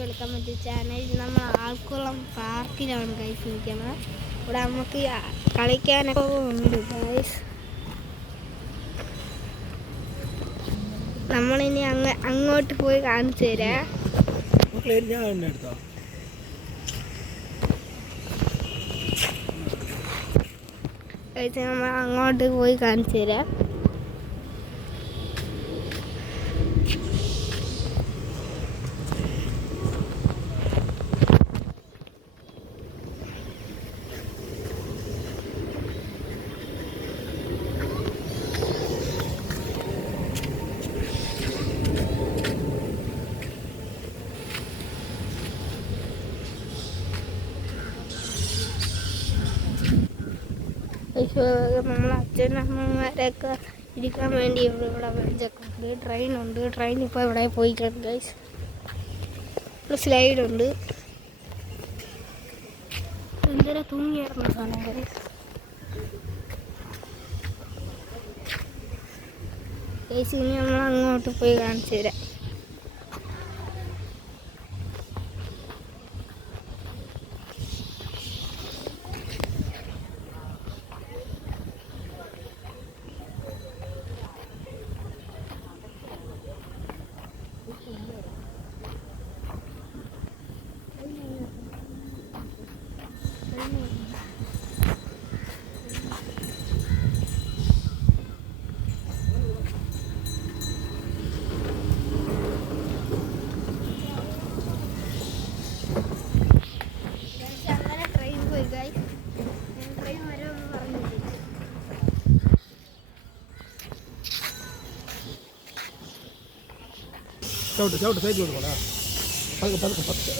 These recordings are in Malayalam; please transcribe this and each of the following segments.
Welcome to channel. നമ്മൾ ആൽക്കുളം പാർക്കിലാണ് ഗൈസ് നിൽക്കുന്നത്. ഇവിടെ നമുക്ക് കളിക്കാനൊക്കെ ഉണ്ട് ഗൈസ്. നമ്മളിനി അങ്ങോട്ട് പോയി കാണിച്ചു തരാം. നമ്മൾ അങ്ങോട്ട് പോയി കാണിച്ചു തരാം. നമ്മൾ അച്ഛനമ്മമാരൊക്കെ ഇരിക്കാൻ വേണ്ടി ഇവിടെ ബെഞ്ചൊക്കെ ഉണ്ട്. ട്രെയിനുണ്ട്. ട്രെയിൻ ഇപ്പോൾ ഇവിടെ പോയിട്ടുണ്ട് ഗൈസ്. സ്ലൈഡുണ്ട്. എന്തിനാ തൂങ്ങിയായിരുന്നു സാധനം ഗൈസ്. ഗൈസ് ഇനി നമ്മൾ അങ്ങോട്ട് പോയി കാണിച്ചു തരാം. ചവിട്ട് സൈഡ് കൊടുക്കണം. പതുക്കെ പതുക്കെ പതുക്കെ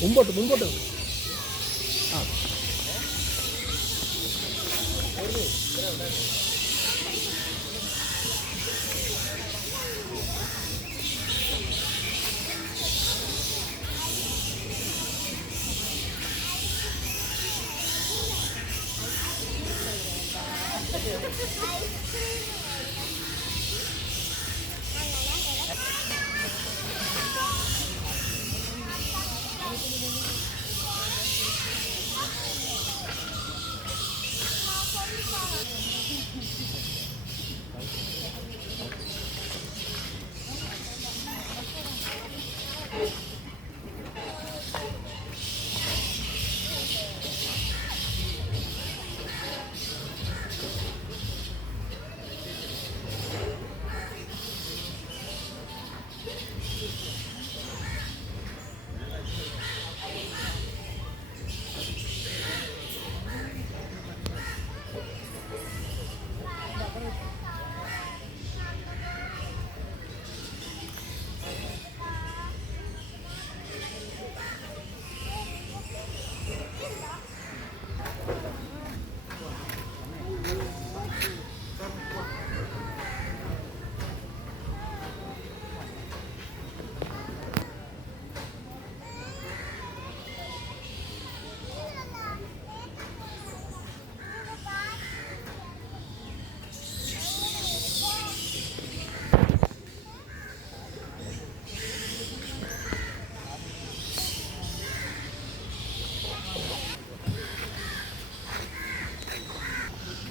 മുമ്പോട്ട് മുമ്പോട്ട്. ആ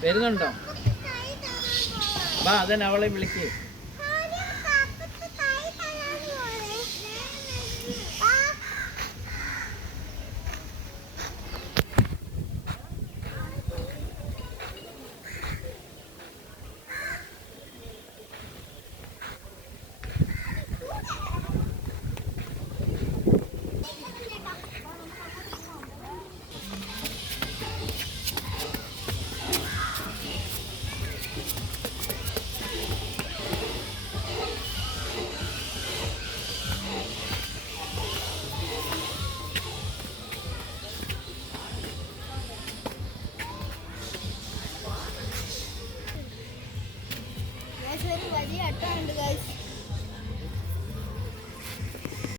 വരുന്നുണ്ടോ? വാ, അതന്നെ അവളെ വിളിക്ക്.